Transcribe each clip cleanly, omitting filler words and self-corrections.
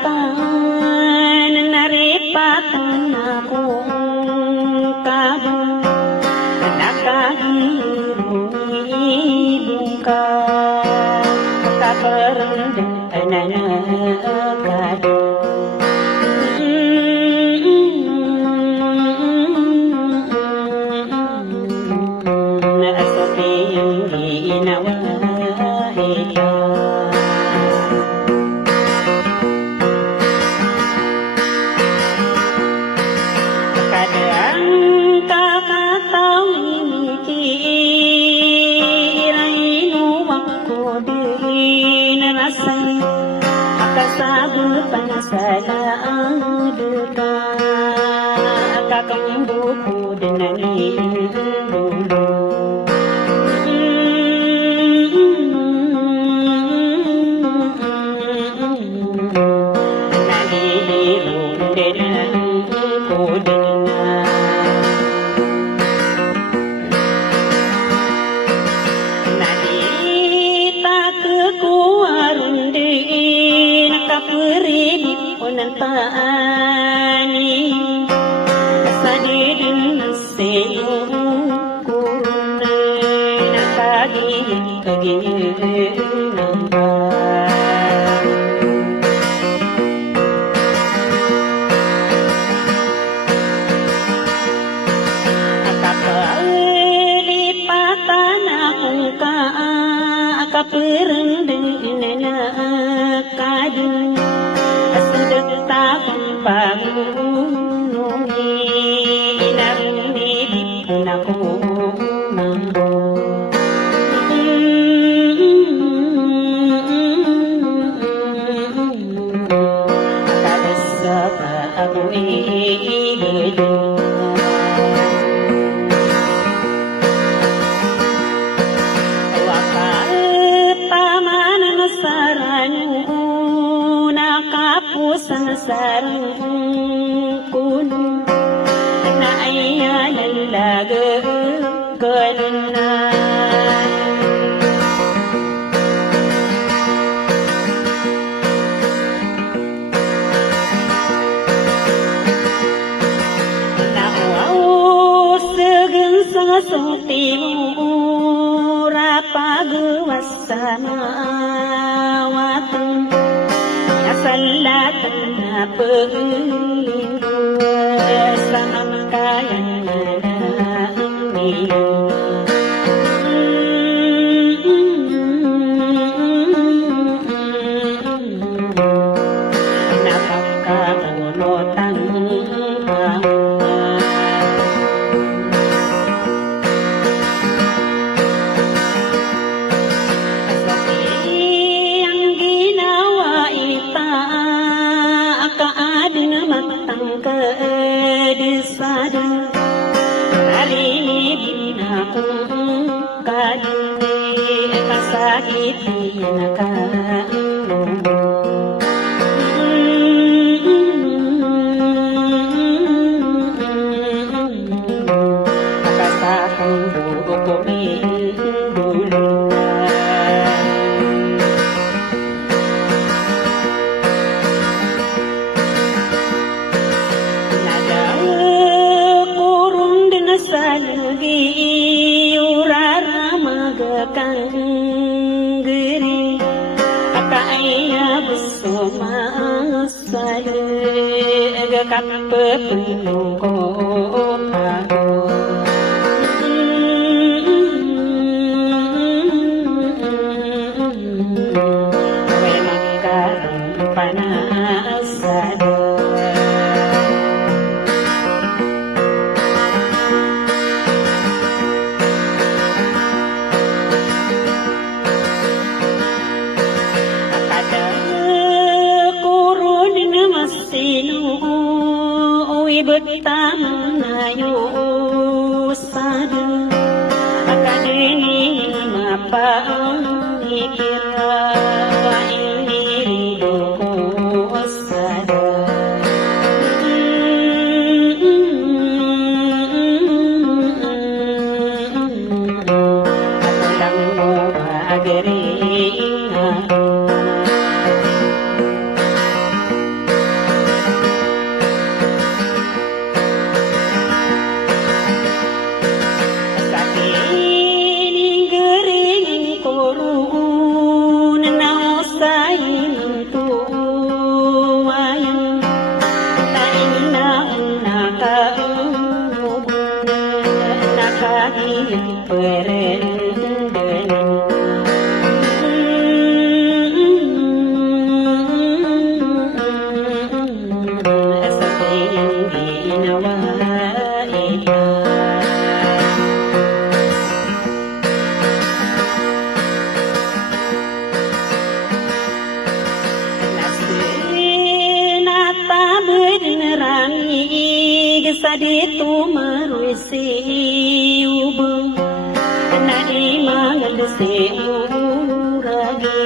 patan naripatan akong kabang nakahirong ka kaparang nanakad naasabi ang ginawa akasabul panasalaang duka kakang buku dengan dulu nalilirong dengan kudina nalita kekuarun kapuri onan paani sadidin seyo kuruna nakagi kagini namba akapali patana kungka akaperendena kadung asudagtabang pangunungi inarumibip na kumambo akadasa pa ako igado pusang sarang kuno na ayayan lagagan na nauaw segan sa sutimu rapagawas sama awatang salatan na paglinggo sa angkayan na nangmilang napakaunotang kadisada alilibin akong kadine kasakiti nakaano nakasakang buo ko salugi urara magakanggiri akaya bersama salu agak pepilungko betama nayo sadu akadeni mapa nikira ini ridoko sadu aku lang mo agari dito maruisiubo na imangal si uragi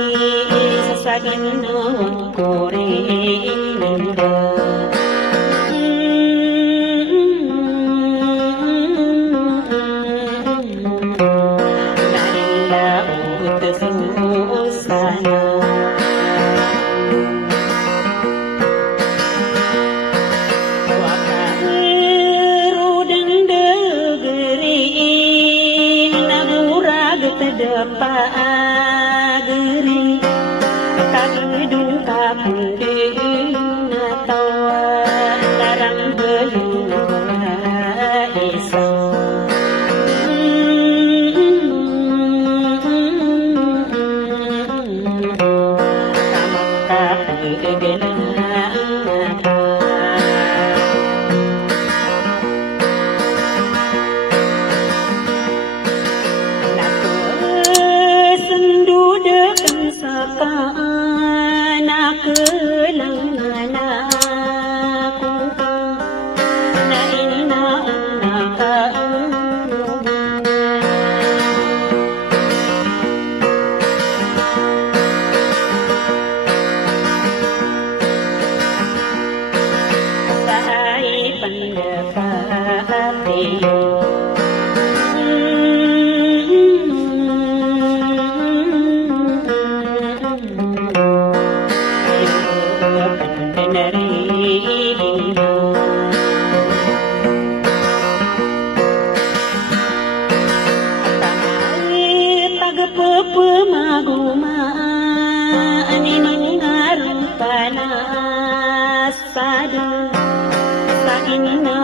sa ginawang korinanda. Nailaot susana pageri kagedung kapundi na tawa larang belum isa kamak kapugelan anak kelangan aku na ina ka sai pandapati pemaguma ani mengaruh panas pada sa inna